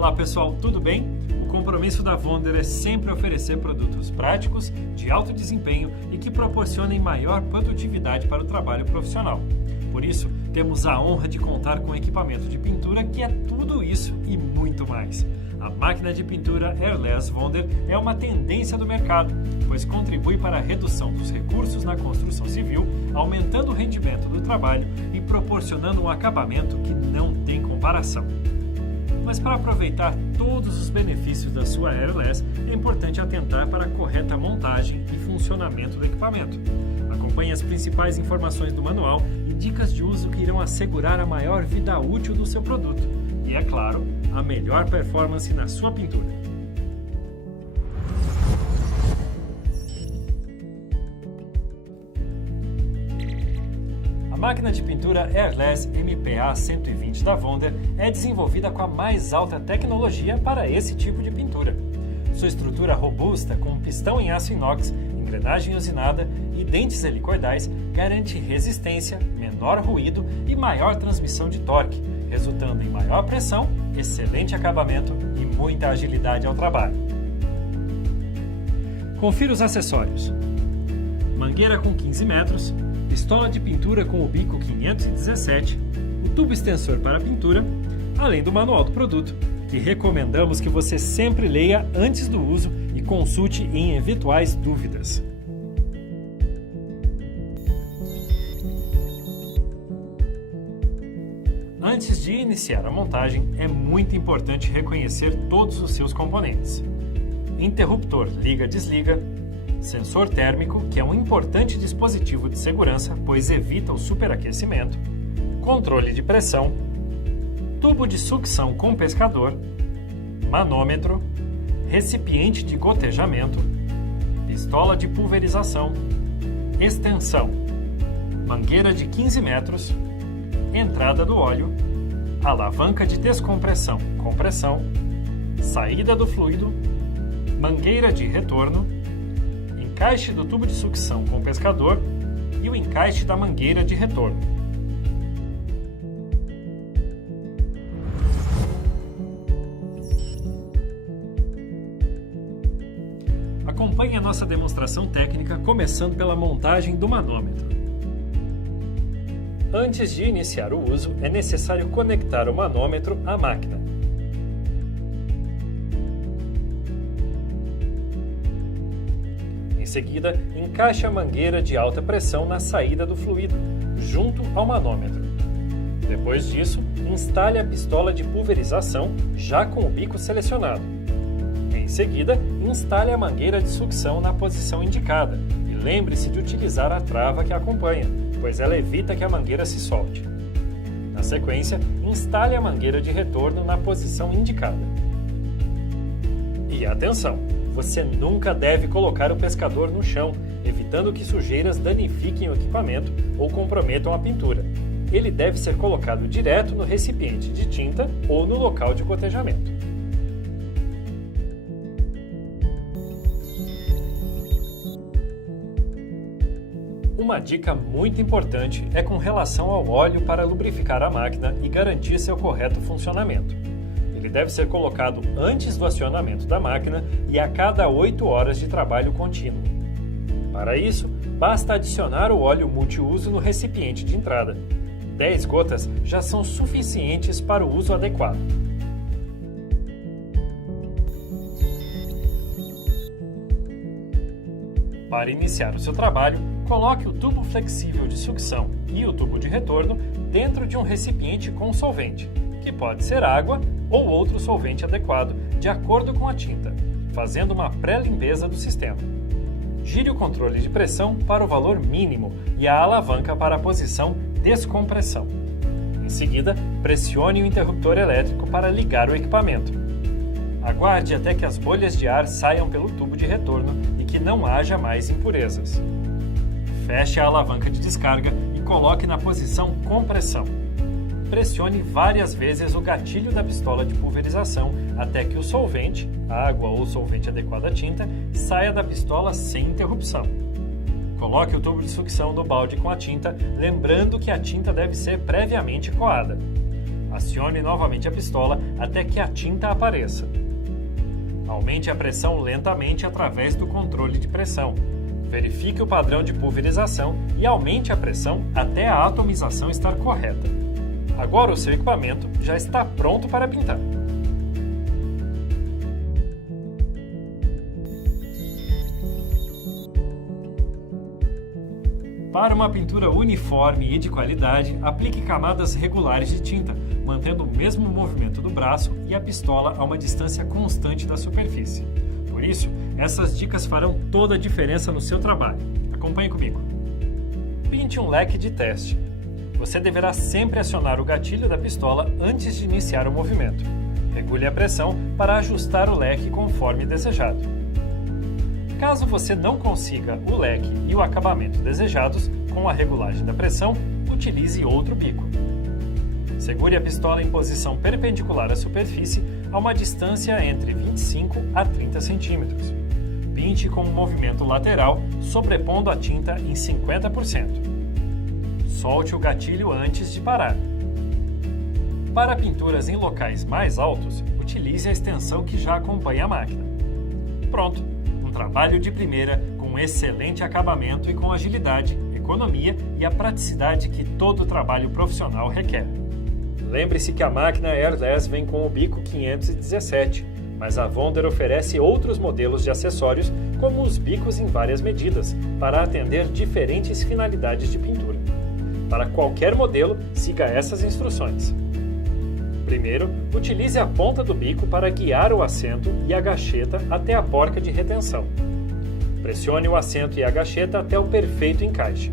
Olá pessoal, tudo bem? O compromisso da Wonder é sempre oferecer produtos práticos, de alto desempenho e que proporcionem maior produtividade para o trabalho profissional. Por isso, temos a honra de contar com equipamento de pintura que é tudo isso e muito mais. A máquina de pintura Airless Wonder é uma tendência do mercado, pois contribui para a redução dos recursos na construção civil, aumentando o rendimento do trabalho e proporcionando um acabamento que não tem comparação. Mas para aproveitar todos os benefícios da sua Airless, é importante atentar para a correta montagem e funcionamento do equipamento. Acompanhe as principais informações do manual e dicas de uso que irão assegurar a maior vida útil do seu produto e, é claro, a melhor performance na sua pintura. A máquina de pintura Airless MPA 120 da Wonder é desenvolvida com a mais alta tecnologia para esse tipo de pintura. Sua estrutura robusta, com pistão em aço inox, engrenagem usinada e dentes helicoidais, garante resistência, menor ruído e maior transmissão de torque, resultando em maior pressão, excelente acabamento e muita agilidade ao trabalho. Confira os acessórios: mangueira com 15 metros, pistola de pintura com o bico 517, o tubo extensor para pintura, além do manual do produto, que recomendamos que você sempre leia antes do uso e consulte em eventuais dúvidas. Antes de iniciar a montagem, é muito importante reconhecer todos os seus componentes: interruptor liga-desliga, sensor térmico, que é um importante dispositivo de segurança, pois evita o superaquecimento, controle de pressão, tubo de sucção com pescador, manômetro, recipiente de gotejamento, pistola de pulverização, extensão, mangueira de 15 metros, entrada do óleo, alavanca de descompressão, compressão, saída do fluido, mangueira de retorno, encaixe do tubo de sucção com pescador e o encaixe da mangueira de retorno. Acompanhe a nossa demonstração técnica começando pela montagem do manômetro. Antes de iniciar o uso, é necessário conectar o manômetro à máquina. Em seguida, encaixe a mangueira de alta pressão na saída do fluido, junto ao manômetro. Depois disso, instale a pistola de pulverização, já com o bico selecionado. Em seguida, instale a mangueira de sucção na posição indicada e lembre-se de utilizar a trava que a acompanha, pois ela evita que a mangueira se solte. Na sequência, instale a mangueira de retorno na posição indicada. E atenção! Você nunca deve colocar o pescador no chão, evitando que sujeiras danifiquem o equipamento ou comprometam a pintura. Ele deve ser colocado direto no recipiente de tinta ou no local de gotejamento. Uma dica muito importante é com relação ao óleo para lubrificar a máquina e garantir seu correto funcionamento. Ele deve ser colocado antes do acionamento da máquina e a cada 8 horas de trabalho contínuo. Para isso, basta adicionar o óleo multiuso no recipiente de entrada. 10 gotas já são suficientes para o uso adequado. Para iniciar o seu trabalho, coloque o tubo flexível de sucção e o tubo de retorno dentro de um recipiente com solvente, que pode ser água ou outro solvente adequado, de acordo com a tinta, fazendo uma pré-limpeza do sistema. Gire o controle de pressão para o valor mínimo e a alavanca para a posição descompressão. Em seguida, pressione o interruptor elétrico para ligar o equipamento. Aguarde até que as bolhas de ar saiam pelo tubo de retorno e que não haja mais impurezas. Feche a alavanca de descarga e coloque na posição compressão. Pressione várias vezes o gatilho da pistola de pulverização até que o solvente, água ou solvente adequado à tinta, saia da pistola sem interrupção. Coloque o tubo de sucção no balde com a tinta, lembrando que a tinta deve ser previamente coada. Acione novamente a pistola até que a tinta apareça. Aumente a pressão lentamente através do controle de pressão. Verifique o padrão de pulverização e aumente a pressão até a atomização estar correta. Agora o seu equipamento já está pronto para pintar. Para uma pintura uniforme e de qualidade, aplique camadas regulares de tinta, mantendo o mesmo movimento do braço e a pistola a uma distância constante da superfície. Por isso, essas dicas farão toda a diferença no seu trabalho. Acompanhe comigo. Pinte um leque de teste. Você deverá sempre acionar o gatilho da pistola antes de iniciar o movimento. Regule a pressão para ajustar o leque conforme desejado. Caso você não consiga o leque e o acabamento desejados, com a regulagem da pressão, utilize outro bico. Segure a pistola em posição perpendicular à superfície a uma distância entre 25 a 30 centímetros. Pinte com um movimento lateral, sobrepondo a tinta em 50%. Solte o gatilho antes de parar. Para pinturas em locais mais altos, utilize a extensão que já acompanha a máquina. Pronto! Um trabalho de primeira, com excelente acabamento e com agilidade, economia e a praticidade que todo trabalho profissional requer. Lembre-se que a máquina Air 10 vem com o bico 517, mas a Wonder oferece outros modelos de acessórios, como os bicos em várias medidas, para atender diferentes finalidades de pintura. Para qualquer modelo, siga essas instruções. Primeiro, utilize a ponta do bico para guiar o assento e a gacheta até a porca de retenção. Pressione o assento e a gacheta até o perfeito encaixe.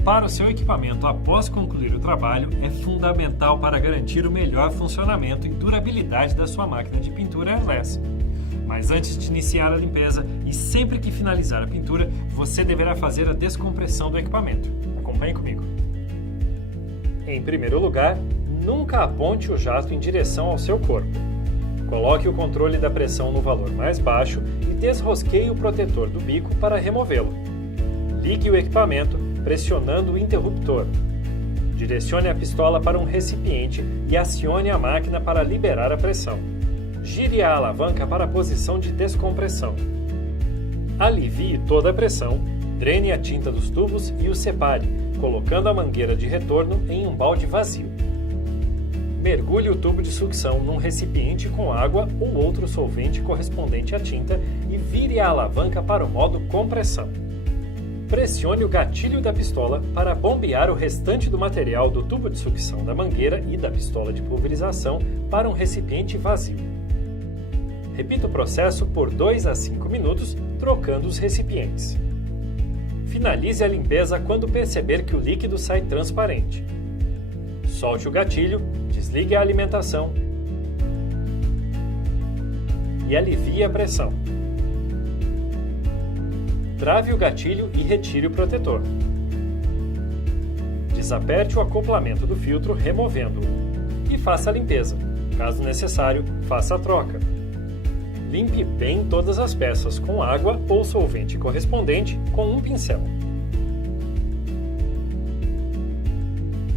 Limpar o seu equipamento após concluir o trabalho é fundamental para garantir o melhor funcionamento e durabilidade da sua máquina de pintura airless. Mas antes de iniciar a limpeza e sempre que finalizar a pintura, você deverá fazer a descompressão do equipamento. Acompanhe comigo. Em primeiro lugar, nunca aponte o jato em direção ao seu corpo. Coloque o controle da pressão no valor mais baixo e desrosqueie o protetor do bico para removê-lo. Ligue o equipamento pressionando o interruptor. Direcione a pistola para um recipiente e acione a máquina para liberar a pressão. Gire a alavanca para a posição de descompressão. Alivie toda a pressão, drene a tinta dos tubos e os separe, colocando a mangueira de retorno em um balde vazio. Mergulhe o tubo de sucção num recipiente com água ou outro solvente correspondente à tinta e vire a alavanca para o modo compressão. Pressione o gatilho da pistola para bombear o restante do material do tubo de sucção da mangueira e da pistola de pulverização para um recipiente vazio. Repita o processo por 2 a 5 minutos, trocando os recipientes. Finalize a limpeza quando perceber que o líquido sai transparente. Solte o gatilho, desligue a alimentação e alivie a pressão. Trave o gatilho e retire o protetor. Desaperte o acoplamento do filtro removendo-o e faça a limpeza. Caso necessário, faça a troca. Limpe bem todas as peças com água ou solvente correspondente com um pincel.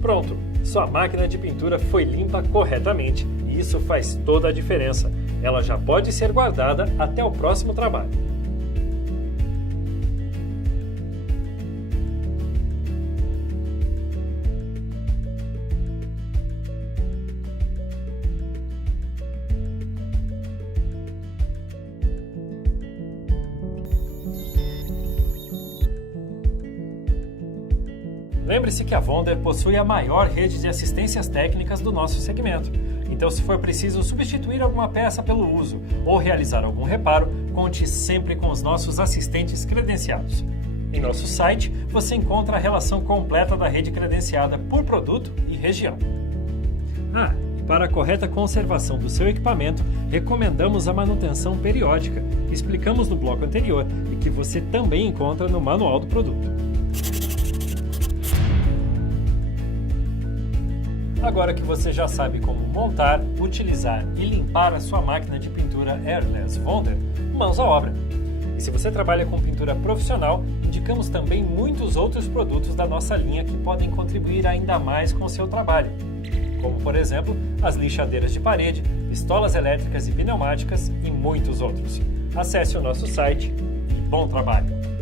Pronto! Sua máquina de pintura foi limpa corretamente e isso faz toda a diferença. Ela já pode ser guardada até o próximo trabalho. Lembre-se que a Wonder possui a maior rede de assistências técnicas do nosso segmento. Então, se for preciso substituir alguma peça pelo uso ou realizar algum reparo, conte sempre com os nossos assistentes credenciados. Em nosso site, você encontra a relação completa da rede credenciada por produto e região. E para a correta conservação do seu equipamento, recomendamos a manutenção periódica, que explicamos no bloco anterior e que você também encontra no manual do produto. Agora que você já sabe como montar, utilizar e limpar a sua máquina de pintura Airless Wonder, mãos à obra! E se você trabalha com pintura profissional, indicamos também muitos outros produtos da nossa linha que podem contribuir ainda mais com o seu trabalho, como por exemplo as lixadeiras de parede, pistolas elétricas e pneumáticas e muitos outros. Acesse o nosso site e bom trabalho!